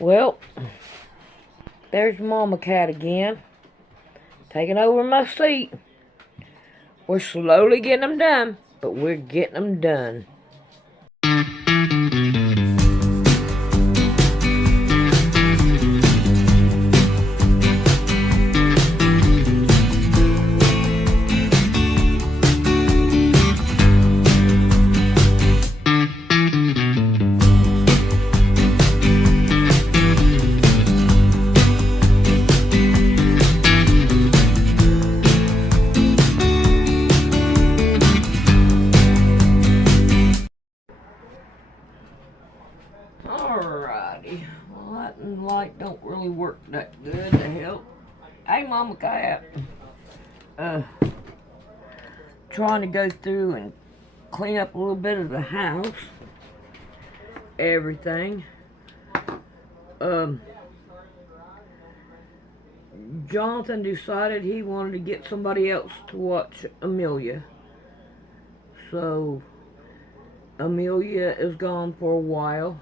Well, there's Mama Cat again, taking over my seat. We're slowly getting them done, but we're getting them done. Alrighty. Well, that and light don't really work that good to help. Hey, Mama Cat. Trying to go through and clean up a little bit of the house. Everything. Jonathan decided he wanted to get somebody else to watch Amelia. So, Amelia is gone for a while.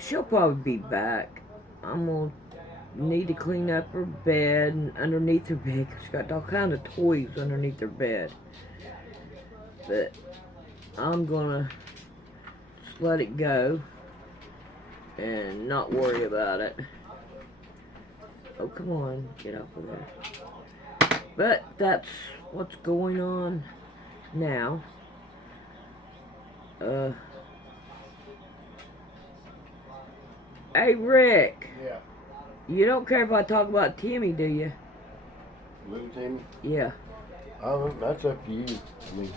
She'll probably be back. I'm gonna need to clean up her bed and underneath her bed. She's got all kinds of toys underneath her bed. But I'm gonna just let it go and not worry about it. Oh, come on, get up of there. But that's what's going on now. Hey, Rick. Yeah. You don't care if I talk about Timmy, do you? Little Timmy? Yeah. That's up to you. I mean,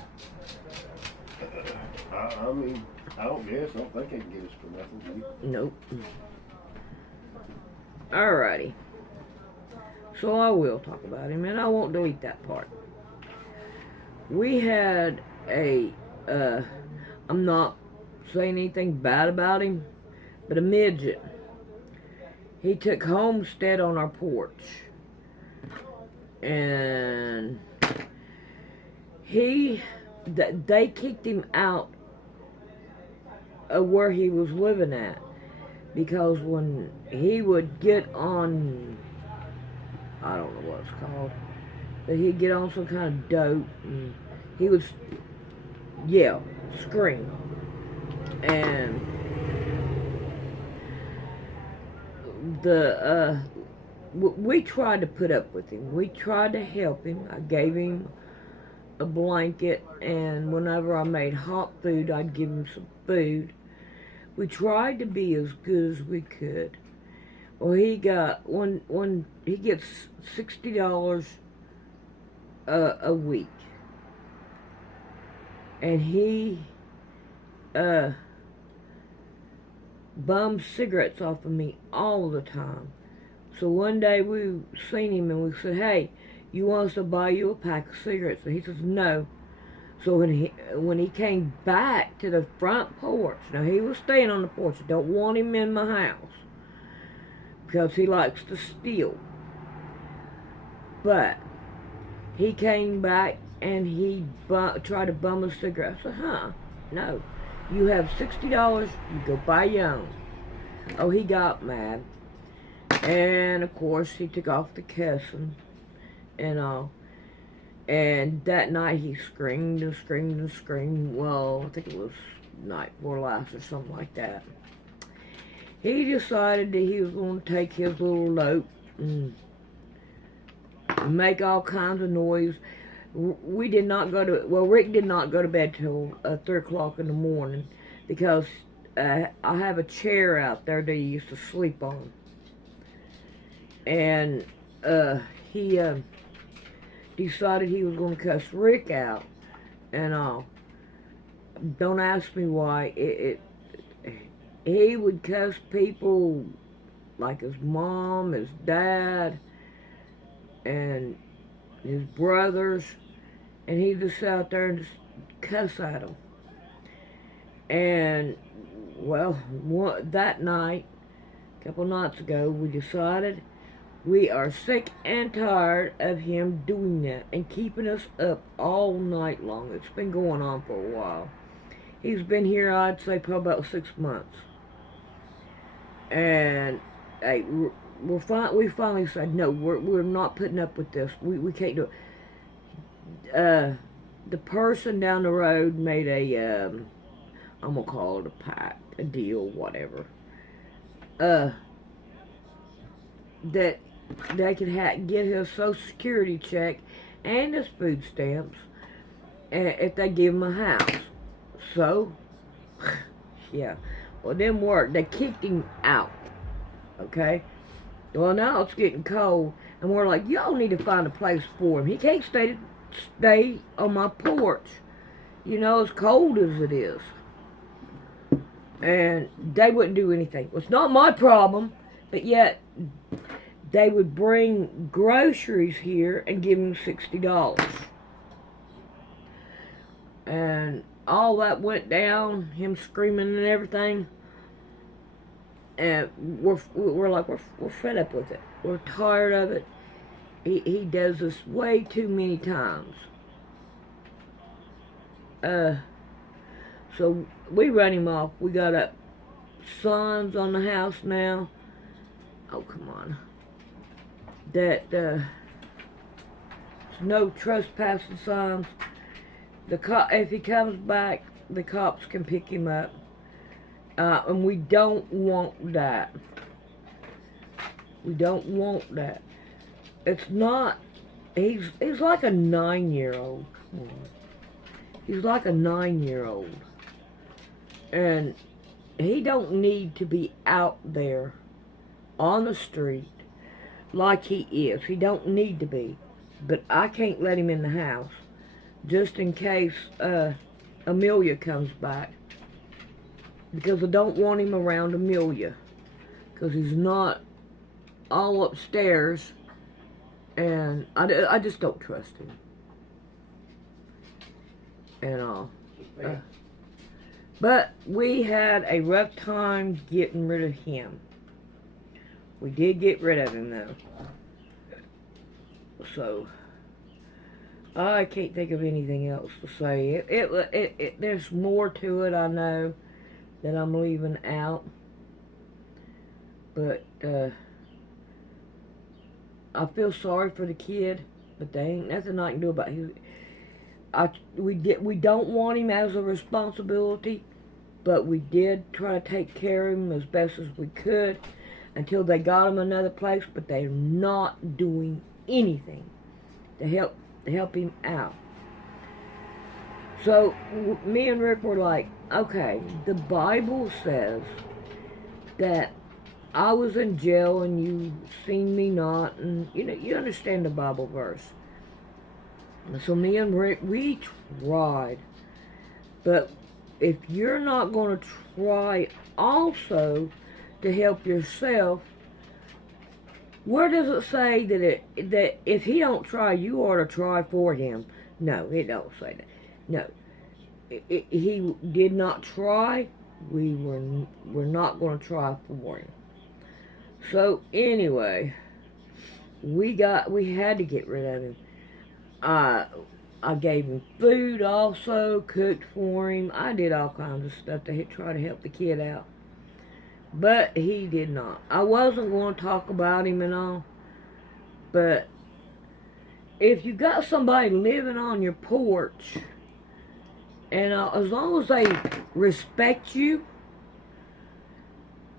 I don't guess. I don't think they can get us for nothing. Nope. Alrighty. So I will talk about him, and I won't delete that part. We had I'm not saying anything bad about him, but a midget. He took homestead on our porch. And they kicked him out of where he was living at. Because when he would get on, I don't know what it's called, but he'd get on some kind of dope, and he would yell, scream. And we tried to put up with him. We tried to help him. I gave him a blanket, and whenever I made hot food, I'd give him some food. We tried to be as good as we could. Well, he got he gets $60 a week, and he bums cigarettes off of me all the time. So one day we seen him and we said, "Hey, you want us to buy you a pack of cigarettes?" And he says, "No." So when he came back to the front porch, now he was staying on the porch. I don't want him in my house because he likes to steal. But he came back and he tried to bum a cigarette. I said, no. You have $60, you go buy your own. Oh, he got mad. And, of course, he took off the cussing and all. And that night he screamed and screamed and screamed. Well, I think it was night before last or something like that. He decided that he was going to take his little lope and make all kinds of noise. We did not go to, well, Rick did not go to bed till 3 o'clock in the morning because I have a chair out there that he used to sleep on. And he decided he was going to cuss Rick out and all. Don't ask me why. He would cuss people like his mom, his dad, and his brothers, and he'd just sit out there and just cuss at them. And, well, that night, a couple nights ago, we decided we are sick and tired of him doing that and keeping us up all night long. It's been going on for a while. He's been here, I'd say, probably about 6 months. And hey, we finally said no. We're not putting up with this. We can't do it. The person down the road made a I'm gonna call it a pact, a deal, whatever. That they could get his Social Security check and his food stamps if they give him a house. So, yeah. Well, it didn't work. They kicked him out. Okay? Well, now it's getting cold, and we're like, y'all need to find a place for him. He can't stay on my porch, you know, as cold as it is. And they wouldn't do anything. Well, it's not my problem, but yet they would bring groceries here and give him $60. And all that went down, him screaming and everything. And we're like, we're fed up with it. We're tired of it. He does this way too many times. So we run him off. We got up signs on the house now. Oh, come on. That no trespassing signs. If he comes back, the cops can pick him up. And we don't want that. We don't want that. It's not. He's like a 9-year-old. Come on. He's like a 9-year-old. And he don't need to be out there on the street like he is. He don't need to be. But I can't let him in the house just in case Amelia comes back. Because I don't want him around Amelia. Because he's not all upstairs. And I just don't trust him. And all. But we had a rough time getting rid of him. We did get rid of him though. So I can't think of anything else to say. There's more to it, I know, that I'm leaving out. But I feel sorry for the kid, but there ain't nothing I can do about it. We don't want him as a responsibility, but we did try to take care of him as best as we could until they got him another place, but they're not doing anything to help him out. So me and Rick were like, okay, the Bible says that I was in jail and you seen me not, and you understand the Bible verse. So me and Rick, we tried. But if you're not going to try also to help yourself, where does it say that if he don't try, you ought to try for him? No, it don't say that. No. He did not try. We're not going to try for him. So anyway, we had to get rid of him. I gave him food also, cooked for him. I did all kinds of stuff to try to help the kid out. But he did not. I wasn't going to talk about him and all. But if you got somebody living on your porch, and as long as they respect you,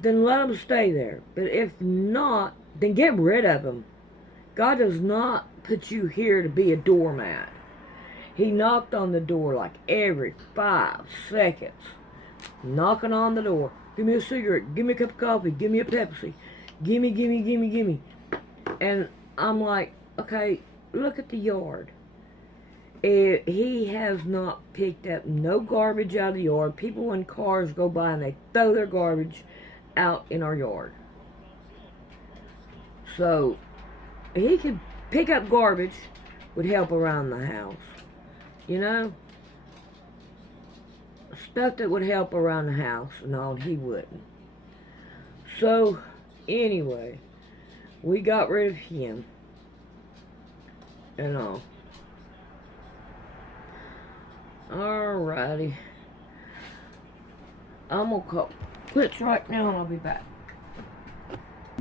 then let them stay there. But if not, then get rid of them. God does not put you here to be a doormat. He knocked on the door like every 5 seconds. Knocking on the door. Give me a cigarette. Give me a cup of coffee. Give me a Pepsi. Gimme, gimme, gimme, gimme. And I'm like, okay, look at the yard. He has not picked up no garbage out of the yard. People in cars go by and they throw their garbage out in our yard. So he could pick up garbage, would help around the house. You know? Stuff that would help around the house and all, he wouldn't. So, anyway, we got rid of him. And all. Alrighty. I'm gonna quit right now and I'll be back.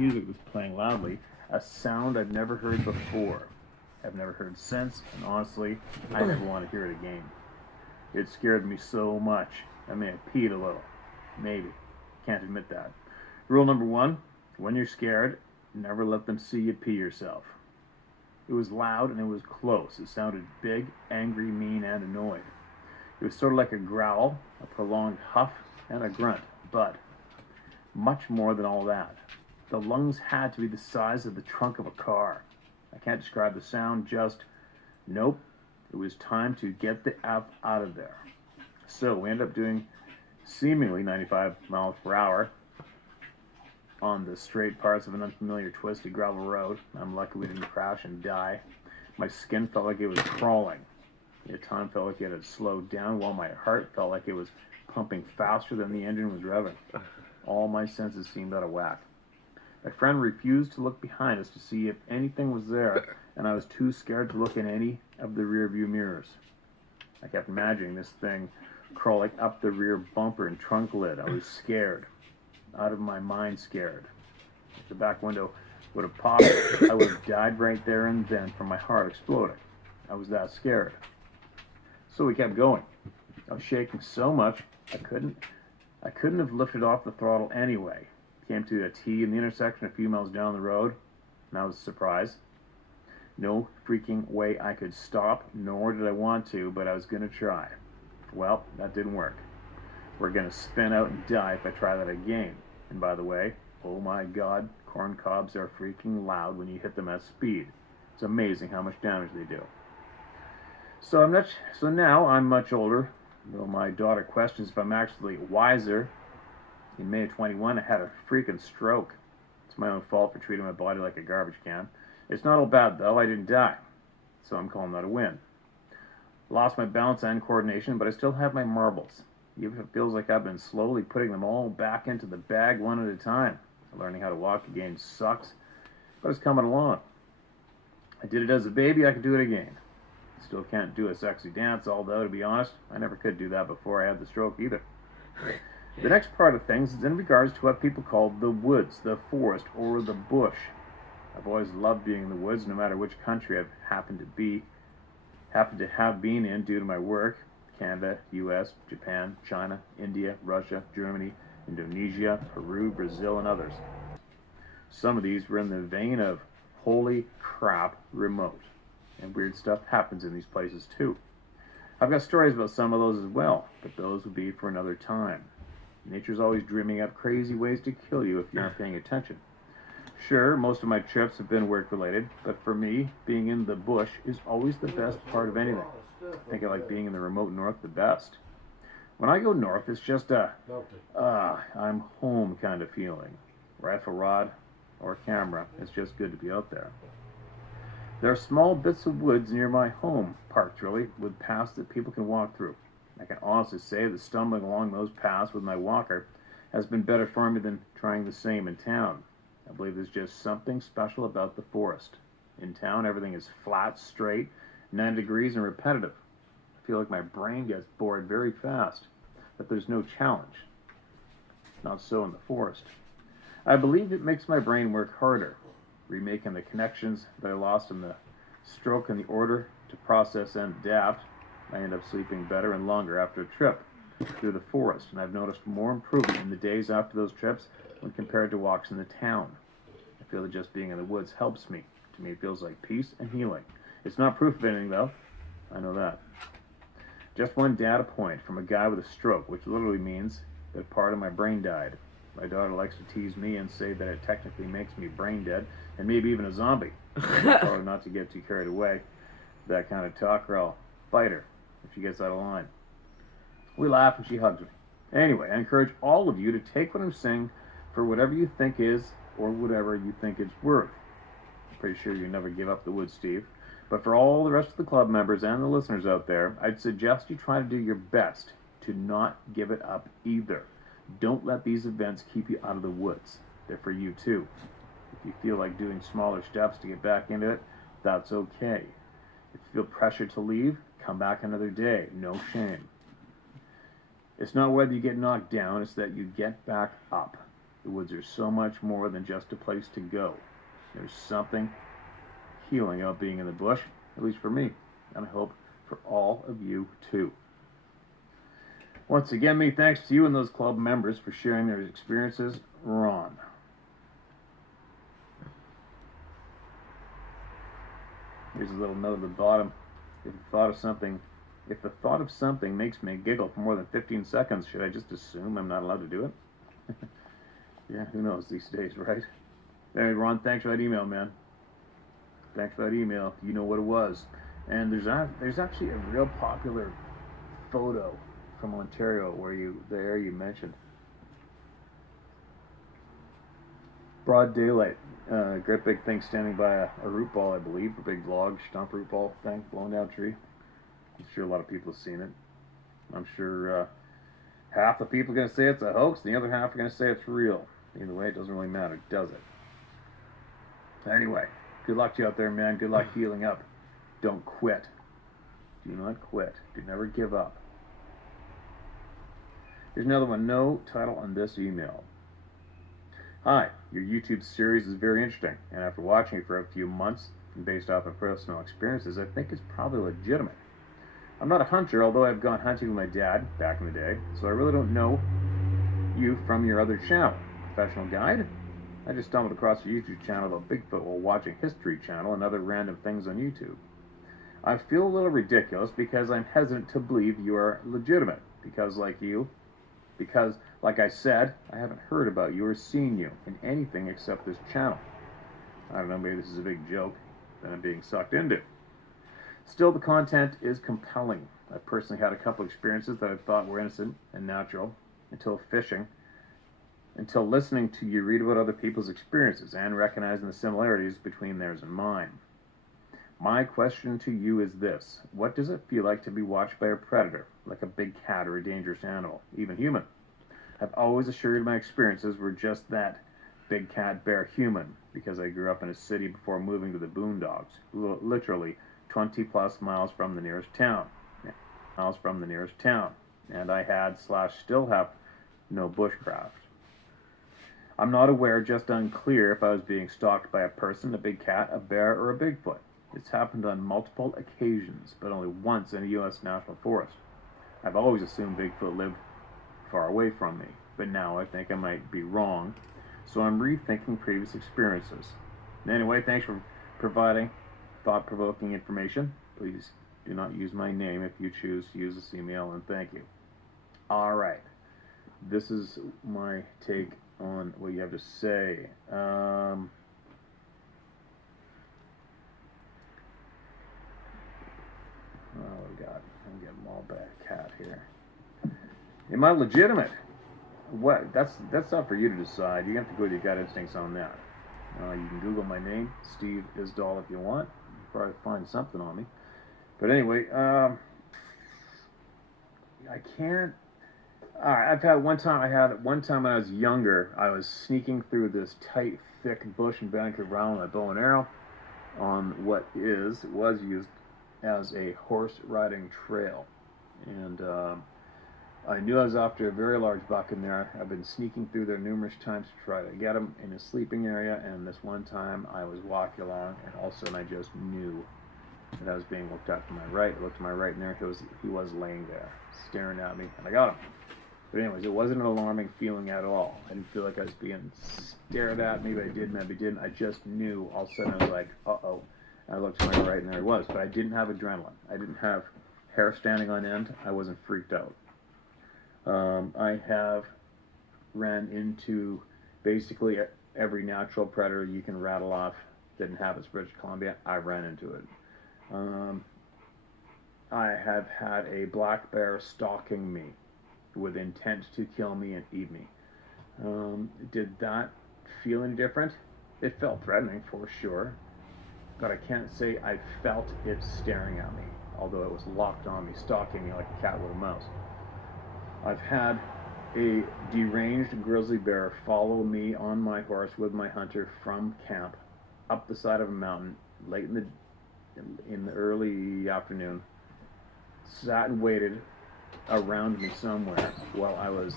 music was playing loudly, a sound I've never heard before. I've never heard since, and honestly, I never want to hear it again. It scared me so much. I may have peed a little. Maybe. Can't admit that. Rule number 1, when you're scared, never let them see you pee yourself. It was loud and it was close. It sounded big, angry, mean, and annoyed. It was sort of like a growl, a prolonged huff, and a grunt, but much more than all that. The lungs had to be the size of the trunk of a car. I can't describe the sound, just, nope, it was time to get the F out of there. So we ended up doing seemingly 95 miles per hour on the straight parts of an unfamiliar twisted gravel road. I'm lucky we didn't crash and die. My skin felt like it was crawling. At times felt like it had slowed down, while my heart felt like it was pumping faster than the engine was revving. All my senses seemed out of whack. My friend refused to look behind us to see if anything was there, and I was too scared to look in any of the rear view mirrors. I kept imagining this thing crawling up the rear bumper and trunk lid. I was scared. Out of my mind scared. If the back window would have popped, I would have died right there and then from my heart exploding. I was that scared. So we kept going. I was shaking so much I couldn't have lifted off the throttle anyway. Came to a T in the intersection a few miles down the road, and I was surprised. No freaking way I could stop, nor did I want to, but I was going to try. Well, that didn't work. We're going to spin out and die if I try that again. And by the way, oh my god, corn cobs are freaking loud when you hit them at speed. It's amazing how much damage they do. So now I'm much older, though my daughter questions if I'm actually wiser. In May of 21, I had a freaking stroke. It's my own fault for treating my body like a garbage can. It's not all bad though, I didn't die. So I'm calling that a win. Lost my balance and coordination, but I still have my marbles. Even if it feels like I've been slowly putting them all back into the bag one at a time. Learning how to walk again sucks, but it's coming along. I did it as a baby, I could do it again. Still can't do a sexy dance, although, to be honest, I never could do that before I had the stroke either. The next part of things is in regards to what people call the woods, the forest, or the bush. I've always loved being in the woods, no matter which country I've happened to have been in due to my work. Canada, US, Japan, China, India, Russia, Germany, Indonesia, Peru, Brazil, and others. Some of these were in the vein of holy crap remote. And weird stuff happens in these places too. I've got stories about some of those as well, but those will be for another time. Nature's always dreaming up crazy ways to kill you if you aren't paying attention. Sure, most of my trips have been work-related, but for me, being in the bush is always the best part of anything. I think I like being in the remote north the best. When I go north, it's just a, I'm home kind of feeling. Rifle rod or camera, it's just good to be out there. There are small bits of woods near my home, parked really, with paths that people can walk through. I can honestly say that stumbling along those paths with my walker has been better for me than trying the same in town. I believe there's just something special about the forest. In town, everything is flat, straight, 9 degrees, and repetitive. I feel like my brain gets bored very fast, that there's no challenge. Not so in the forest. I believe it makes my brain work harder, remaking the connections that I lost in the stroke and the order to process and adapt. I end up sleeping better and longer after a trip through the forest, and I've noticed more improvement in the days after those trips when compared to walks in the town. I feel that just being in the woods helps me. To me, it feels like peace and healing. It's not proof of anything, though. I know that. Just one data point from a guy with a stroke, which literally means that part of my brain died. My daughter likes to tease me and say that it technically makes me brain dead, and maybe even a zombie. I tell her not to get too carried away. That kind of talk, or I'll fight her if she gets out of line. We laugh and she hugs me. Anyway, I encourage all of you to take what I'm saying for whatever you think is, or whatever you think it's worth. I'm pretty sure you never give up the woods, Steve. But for all the rest of the club members and the listeners out there, I'd suggest you try to do your best to not give it up either. Don't let these events keep you out of the woods. They're for you too. If you feel like doing smaller steps to get back into it, that's okay. If you feel pressure to leave, come back another day. No shame. It's not whether you get knocked down, it's that you get back up. The woods are so much more than just a place to go. There's something healing about being in the bush, at least for me, and I hope for all of you too. Once again, many thanks to you and those club members for sharing their experiences. Ron. Here's a little note at the bottom. If the thought of something makes me giggle for more than 15 seconds, should I just assume I'm not allowed to do it? Yeah, who knows these days, right? Hey, Ron, thanks for that email, man. Thanks for that email. You know what it was. And there's actually a real popular photo from Ontario where you mentioned broad daylight, great big thing standing by a root ball, I believe, a big log stump root ball thing, blown down tree. I'm sure a lot of people have seen it. I'm sure half the people are going to say it's a hoax, the other half are going to say it's real. Either way, it doesn't really matter, does it? Anyway, good luck to you out there, man. Good luck healing up. Don't quit. Do not quit. Do never give up. Here's another one. No title on this email. Hi, your YouTube series is very interesting, and after watching it for a few months, and based off of personal experiences, I think it's probably legitimate. I'm not a hunter, although I've gone hunting with my dad back in the day, so I really don't know you from your other channel. Professional guide? I just stumbled across your YouTube channel about Bigfoot while watching History Channel and other random things on YouTube. I feel a little ridiculous because I'm hesitant to believe you are legitimate, because like I said, I haven't heard about you or seen you in anything except this channel. I don't know, maybe this is a big joke that I'm being sucked into. Still, the content is compelling. I personally had a couple experiences that I thought were innocent and natural until listening to you read about other people's experiences and recognizing the similarities between theirs and mine. My question to you is this: what does it feel like to be watched by a predator, like a big cat or a dangerous animal, even human? I've always assured my experiences were just that, big cat, bear, human, because I grew up in a city before moving to the boondocks, literally 20 plus miles from the nearest town. And I had/still have no bushcraft. I'm not aware, just unclear, if I was being stalked by a person, a big cat, a bear, or a Bigfoot. It's happened on multiple occasions, but only once in a U.S. national forest. I've always assumed Bigfoot lived far away from me, but now I think I might be wrong, so I'm rethinking previous experiences. Anyway, thanks for providing thought-provoking information. Please do not use my name if you choose to use this email, and thank you. All right. This is my take on what you have to say. Oh, God. I'm getting mauled by a cat here. Am I legitimate? What? That's not for you to decide. You have to go with your gut instincts on that. You can Google my name, Steve Isdall, if you want. You'll probably find something on me. But anyway, I can't. I've had one time. When I was younger. I was sneaking through this tight, thick bush in Vancouver Island with a bow and arrow on what was used as a horse riding trail, and I knew I was after a very large buck in there. I've been sneaking through there numerous times to try to get him in his sleeping area, and this one time I was walking along, and all of a sudden I just knew that I was being looked at to my right. I looked to my right, and there he was laying there, staring at me, and I got him. But anyways, it wasn't an alarming feeling at all. I didn't feel like I was being stared at. Maybe I did, maybe I didn't. I just knew. All of a sudden I was like, uh-oh. And I looked to my right, and there he was. But I didn't have adrenaline. I didn't have hair standing on end. I wasn't freaked out. I have ran into basically every natural predator you can rattle off that inhabits British Columbia. I ran into it. I have had a black bear stalking me with intent to kill me and eat me. Did that feel any different? It felt threatening for sure, but I can't say I felt it staring at me, although it was locked on me, stalking me like a cat with a mouse. I've had a deranged grizzly bear follow me on my horse with my hunter from camp up the side of a mountain late in the early afternoon, sat and waited around me somewhere while I was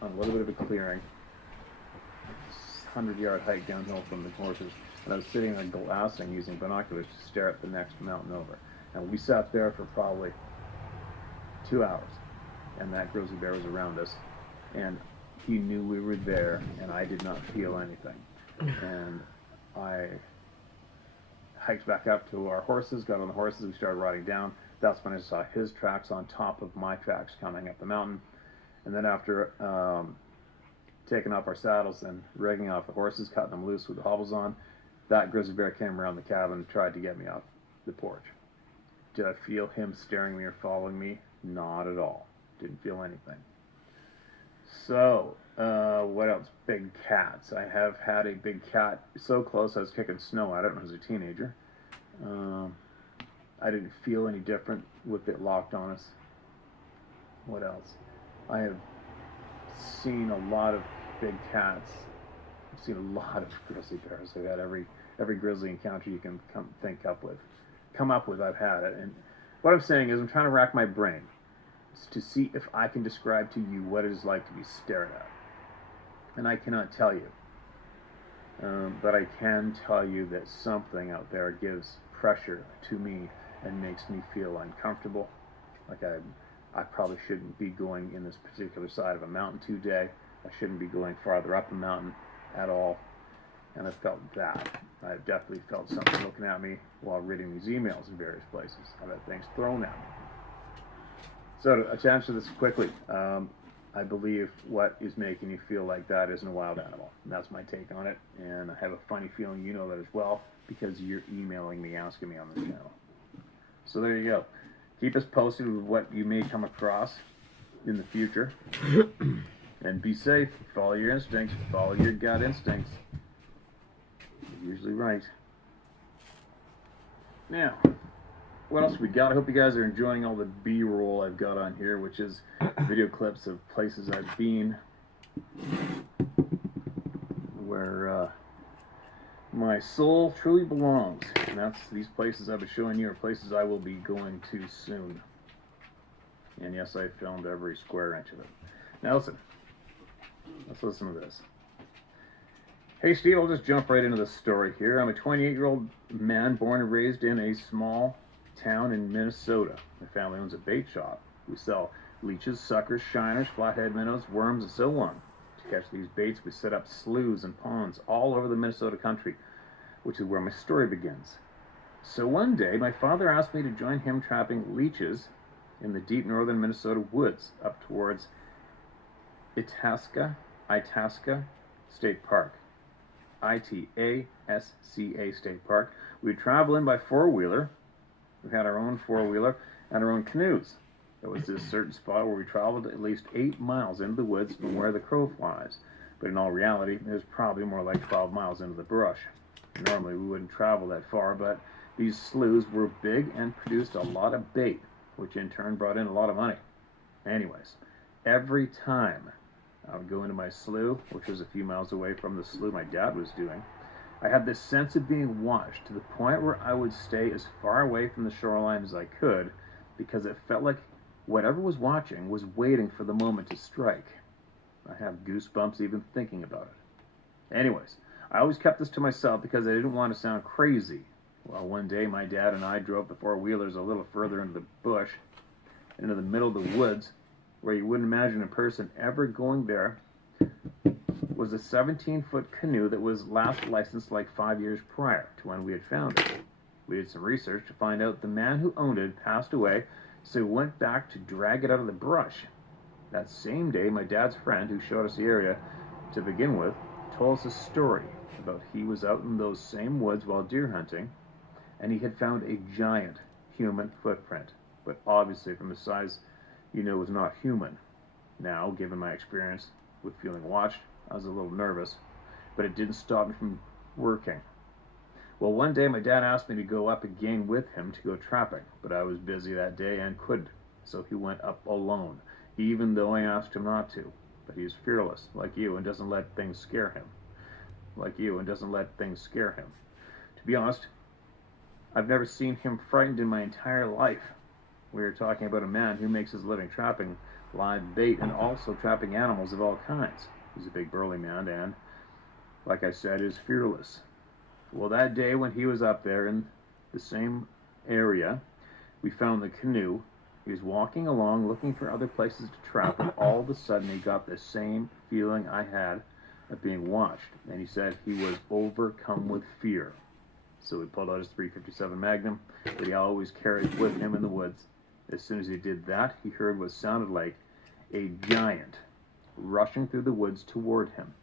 on a little bit of a clearing, 100-yard hike downhill from the horses, and I was sitting on a glassing using binoculars to stare at the next mountain over. And we sat there for probably 2 hours, and that grizzly bear was around us, and he knew we were there, and I did not feel anything. And I hiked back up to our horses, got on the horses, we started riding down. That's when I saw his tracks on top of my tracks coming up the mountain. And then after taking off our saddles and rigging off the horses, cutting them loose with the hobbles on, that grizzly bear came around the cabin and tried to get me off the porch. Did I feel him staring me or following me? Not at all. Didn't feel anything. So, what else? Big cats. I have had a big cat so close I was kicking snow at it when I was a teenager. I didn't feel any different with it locked on us. What else? I have seen a lot of big cats. I've seen a lot of grizzly bears. I've had every grizzly encounter you can come up with. I've had it. And what I'm saying is I'm trying to rack my brain to see if I can describe to you what it is like to be stared at. And I cannot tell you. But I can tell you that something out there gives pressure to me and makes me feel uncomfortable. Like I probably shouldn't be going in this particular side of a mountain today. I shouldn't be going farther up a mountain at all. And I felt that. I definitely felt something looking at me while reading these emails in various places. I've had things thrown at me. So to answer this quickly, I believe what is making you feel like that isn't a wild animal. And that's my take on it. And I have a funny feeling you know that as well, because you're emailing me, asking me on this channel. So there you go. Keep us posted with what you may come across in the future. And be safe. Follow your instincts. Follow your gut instincts. You're usually right. Now, what else we got? I hope you guys are enjoying all the B-roll I've got on here, which is video clips of places I've been where my soul truly belongs. And that's these places I've been showing you are places I will be going to soon. And yes, I filmed every square inch of it. Now listen. Let's listen to this. Hey Steve, I'll just jump right into the story here. I'm a 28-year-old man born and raised in a small town in Minnesota. My family owns a bait shop. We sell leeches, suckers, shiners, flathead minnows, worms, and so on. To catch these baits, we set up sloughs and ponds all over the Minnesota country, which is where my story begins. So one day, my father asked me to join him trapping leeches in the deep northern Minnesota woods up towards Itasca State Park. Itasca State Park. We'd travel in by four-wheeler. We had our own four-wheeler and our own canoes. There was this certain spot where we traveled at least 8 miles into the woods from where the crow flies. But in all reality, it was probably more like 12 miles into the brush. Normally we wouldn't travel that far, but these sloughs were big and produced a lot of bait, which in turn brought in a lot of money. Anyways, every time I would go into my slough, which was a few miles away from the slough my dad was doing, I had this sense of being watched to the point where I would stay as far away from the shoreline as I could, because it felt like whatever was watching was waiting for the moment to strike. I have goosebumps even thinking about it. Anyways, I always kept this to myself because I didn't want to sound crazy. Well, one day my dad and I drove the four-wheelers a little further into the bush, into the middle of the woods, where you wouldn't imagine a person ever going there. Was a 17-foot canoe that was last licensed like 5 years prior to when we had found it. We did some research to find out the man who owned it passed away, so we went back to drag it out of the brush. That same day, my dad's friend, who showed us the area to begin with, told us a story about he was out in those same woods while deer hunting, and he had found a giant human footprint, but obviously from the size you know was not human. Now, given my experience with feeling watched, I was a little nervous, but it didn't stop me from working. Well, one day my dad asked me to go up again with him to go trapping, but I was busy that day and couldn't, so he went up alone, even though I asked him not to. But he's fearless, like you, and doesn't let things scare him. To be honest, I've never seen him frightened in my entire life. We are talking about a man who makes his living trapping live bait and also trapping animals of all kinds. He's a big burly man, and like I said, is fearless. Well, that day when he was up there in the same area, we found the canoe. He was walking along looking for other places to trap, and all of a sudden he got the same feeling I had of being watched. And he said he was overcome with fear. So he pulled out his .357 Magnum that he always carried with him in the woods. As soon as he did that, he heard what sounded like a giant rushing through the woods toward him.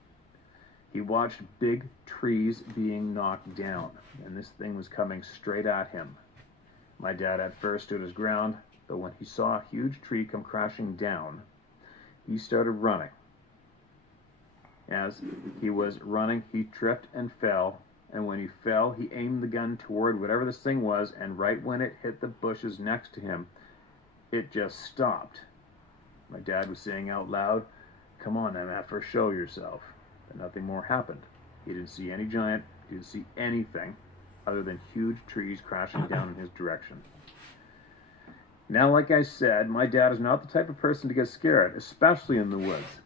He watched big trees being knocked down, and this thing was coming straight at him. My dad at first stood his ground, but when he saw a huge tree come crashing down, he started running. As he was running, he tripped and fell, and when he fell, he aimed the gun toward whatever this thing was, and right when it hit the bushes next to him, it just stopped. My dad was saying out loud, "Come on, MF, show yourself." But nothing more happened. He didn't see any giant, he didn't see anything other than huge trees crashing down in his direction. Now, like I said, my dad is not the type of person to get scared, especially in the woods.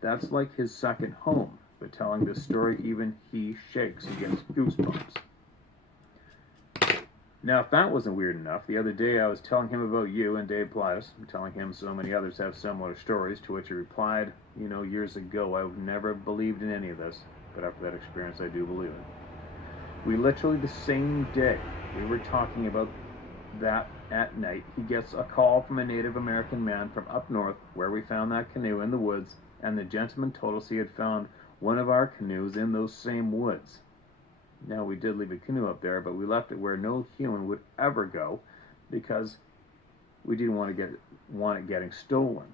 That's like his second home. But telling this story, even he shakes and gets goosebumps. Now, if that wasn't weird enough, the other day I was telling him about you and Dave Plaitis, and telling him so many others have similar stories, to which he replied, years ago I would never believed in any of this, but after that experience I do believe it. We literally, the same day we were talking about that at night, he gets a call from a Native American man from up north where we found that canoe in the woods, and the gentleman told us he had found one of our canoes in those same woods. Now, we did leave a canoe up there, but we left it where no human would ever go because we didn't want it getting stolen.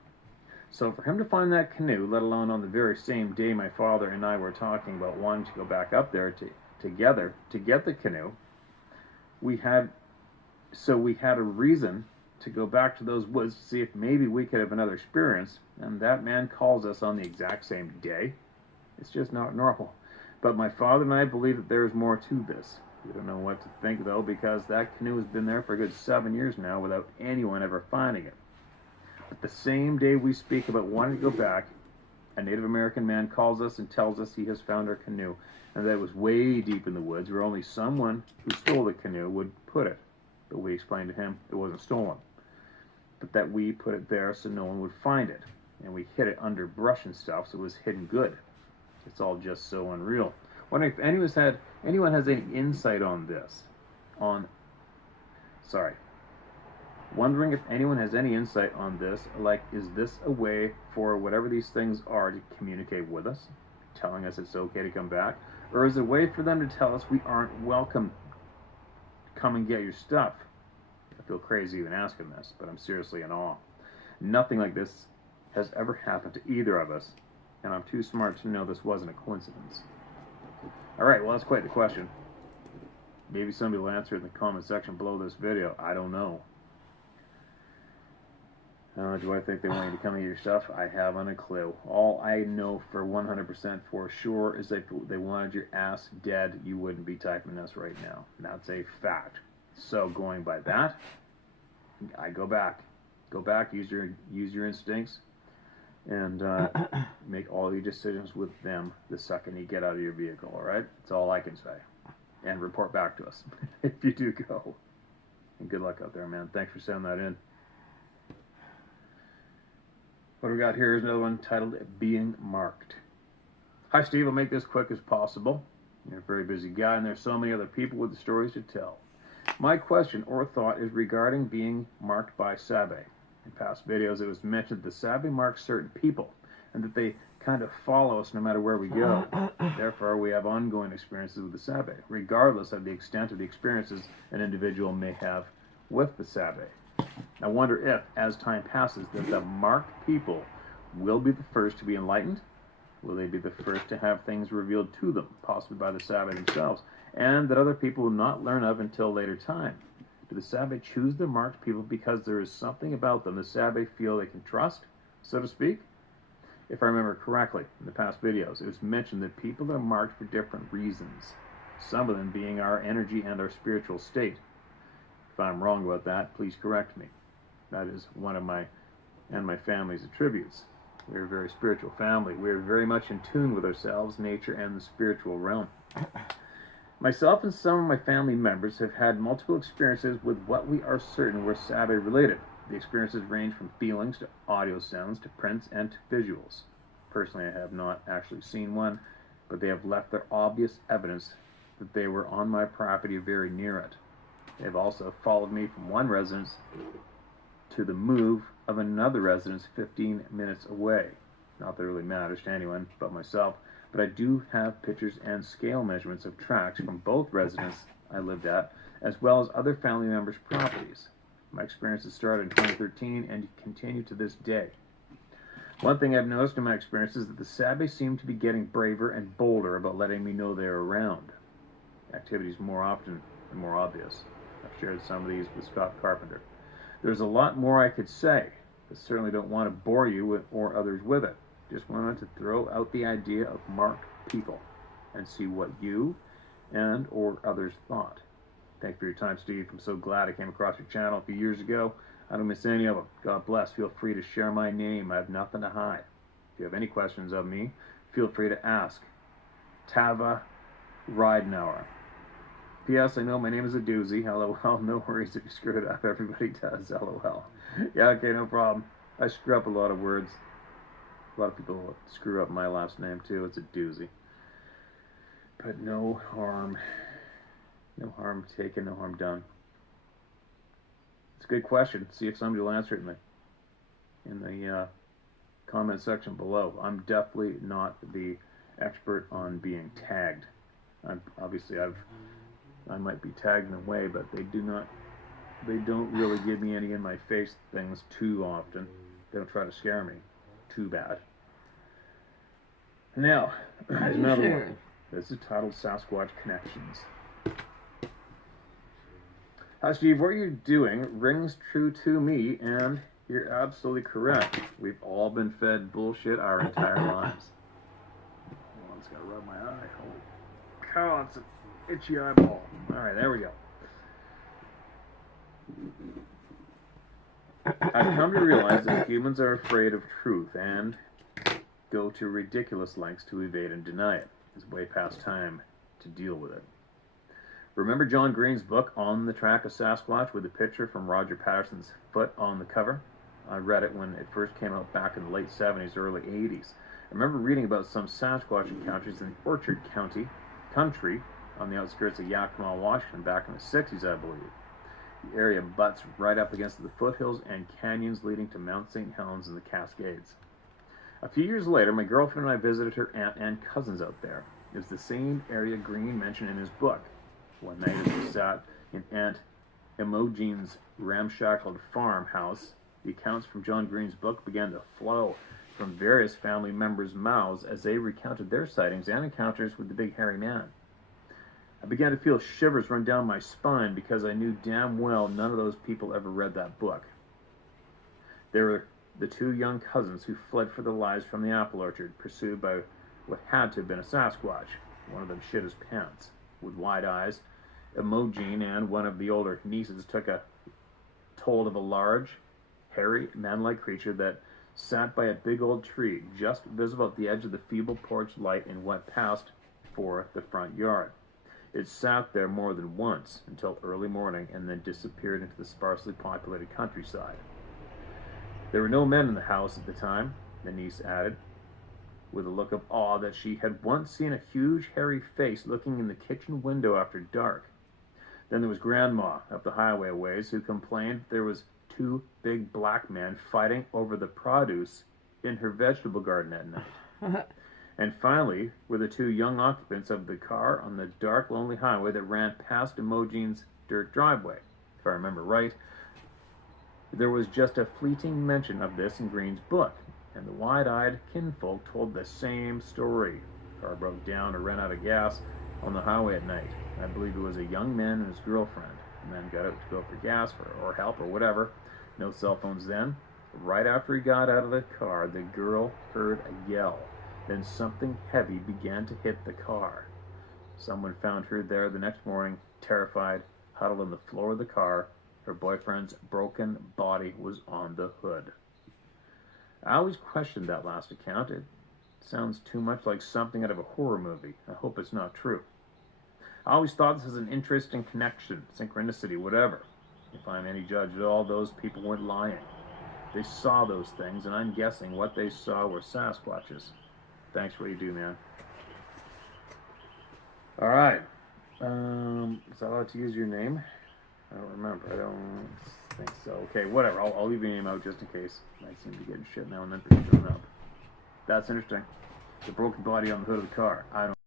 So for him to find that canoe, let alone on the very same day my father and I were talking about wanting to go back up there together to get the canoe, we had a reason to go back to those woods to see if maybe we could have another experience, and that man calls us on the exact same day. It's just not normal. But my father and I believe that there is more to this. We don't know what to think, though, because that canoe has been there for a good 7 years now without anyone ever finding it. But the same day we speak about wanting to go back, a Native American man calls us and tells us he has found our canoe, and that it was way deep in the woods where only someone who stole the canoe would put it. But we explained to him it wasn't stolen, but that we put it there so no one would find it. And we hid it under brush and stuff, so it was hidden good. It's all just so unreal. Wondering if anyone has any insight on this. Wondering if anyone has any insight on this. Like, is this a way for whatever these things are to communicate with us, telling us it's okay to come back, or is it a way for them to tell us we aren't welcome? Come and get your stuff. I feel crazy even asking this, but I'm seriously in awe. Nothing like this has ever happened to either of us, and I'm too smart to know this wasn't a coincidence. Alright, well, that's quite the question. Maybe somebody will answer it in the comment section below this video. I don't know. Do I think they want you to come and get your stuff? I haven't a clue. All I know for 100% for sure is that if they wanted your ass dead, you wouldn't be typing this right now. That's a fact. So going by that, I go back. Go back, use your instincts, and make all your decisions with them the second you get out of your vehicle, alright? That's all I can say. And report back to us if you do go. And good luck out there, man. Thanks for sending that in. What we got here is another one titled Being Marked. Hi, Steve. I'll make this quick as possible. You're a very busy guy, and there's so many other people with stories to tell. My question or thought is regarding being marked by Sabe. In past videos, it was mentioned that the Sabe marks certain people, and that they kind of follow us no matter where we go. Therefore, we have ongoing experiences with the Sabe, regardless of the extent of the experiences an individual may have with the Sabe. I wonder if, as time passes, that the marked people will be the first to be enlightened. Will they be the first to have things revealed to them, possibly by the Sabe themselves, and that other people will not learn of until later time? Do the Sabe choose the marked people because there is something about them the Sabe feel they can trust, so to speak? If I remember correctly, in the past videos, it was mentioned that people are marked for different reasons, some of them being our energy and our spiritual state. If I'm wrong about that, please correct me. That is one of my and my family's attributes. We are a very spiritual family. We are very much in tune with ourselves, nature, and the spiritual realm. Myself and some of my family members have had multiple experiences with what we are certain were Sabbath related. The experiences range from feelings to audio sounds to prints and to visuals. Personally, I have not actually seen one, but they have left their obvious evidence that they were on my property very near it. They have also followed me from one residence to the move of another residence 15 minutes away. Not that it really matters to anyone but myself, but I do have pictures and scale measurements of tracks from both residences I lived at, as well as other family members' properties. My experiences started in 2013 and continue to this day. One thing I've noticed in my experience is that the Sabbath seem to be getting braver and bolder about letting me know they're around. Activities more often and more obvious. I've shared some of these with Scott Carpenter. There's a lot more I could say. I certainly don't want to bore you with, or others with it. Just wanted to throw out the idea of marked people and see what you and or others thought. Thanks for your time, Steve. I'm so glad I came across your channel a few years ago. I don't miss any of them. God bless. Feel free to share my name. I have nothing to hide. If you have any questions of me, feel free to ask. Tava Ridenauer. P.S. I know my name is a doozy. LOL. No worries if you screw it up. Everybody does. LOL. Yeah, okay, no problem. I screw up a lot of words. A lot of people screw up my last name too. It's a doozy. But no harm. No harm taken, no harm done. It's a good question. See if somebody will answer it in the comment section below. I'm definitely not the expert on being tagged. I might be tagged in a way, but they don't really give me any in my face things too often. They don't try to scare me too bad. Now, there's another one. This is titled Sasquatch Connections. Hi Steve, what you're doing rings true to me, and you're absolutely correct. We've all been fed bullshit our entire lives. Oh, it's gotta rub my eye. Holy cow, it's an itchy eyeball. Alright, there we go. I've come to realize that humans are afraid of truth and go to ridiculous lengths to evade and deny it. It's way past time to deal with it. Remember John Green's book, On the Track of Sasquatch, with a picture from Roger Patterson's foot on the cover? I read it when it first came out back in the late 70s, early 80s. I remember reading about some Sasquatch encounters in Orchard County, country, on the outskirts of Yakima, Washington, back in the 60s, I believe. The area butts right up against the foothills and canyons leading to Mount St. Helens and the Cascades. A few years later, my girlfriend and I visited her aunt and cousins out there. It was the same area Green mentioned in his book. One night as we sat in Aunt Imogene's ramshackled farmhouse, the accounts from John Green's book began to flow from various family members' mouths as they recounted their sightings and encounters with the big hairy man. I began to feel shivers run down my spine because I knew damn well none of those people ever read that book. They were the two young cousins who fled for their lives from the apple orchard, pursued by what had to have been a Sasquatch. One of them shit his pants. With wide eyes, Imogene and one of the older nieces told of a large, hairy, man-like creature that sat by a big old tree, just visible at the edge of the feeble porch light in what passed for the front yard. It sat there more than once until early morning and then disappeared into the sparsely populated countryside. There were no men in the house at the time, the niece added, with a look of awe that she had once seen a huge hairy face looking in the kitchen window after dark. Then there was Grandma up the highway a ways, who complained there was two big black men fighting over the produce in her vegetable garden at night. And finally were the two young occupants of the car on the dark, lonely highway that ran past Imogene's dirt driveway. If I remember right, there was just a fleeting mention of this in Green's book, and the wide-eyed kinfolk told the same story. The car broke down or ran out of gas on the highway at night. I believe it was a young man and his girlfriend. The man got out to go for gas or help or whatever. No cell phones then. Right after he got out of the car, the girl heard a yell. Then something heavy began to hit the car. Someone found her there the next morning, terrified, huddled on the floor of the car. Her boyfriend's broken body was on the hood. I always questioned that last account. It sounds too much like something out of a horror movie. I hope it's not true. I always thought this was an interesting connection, synchronicity, whatever. If I'm any judge at all, those people weren't lying. They saw those things, and I'm guessing what they saw were Sasquatches. Thanks for what you do, man. All right. Is I allowed to use your name? I don't remember. I don't think so. Okay, whatever. I'll leave your name out just in case. I seem to be getting shit now and then for showing up. That's interesting. The broken body on the hood of the car. I don't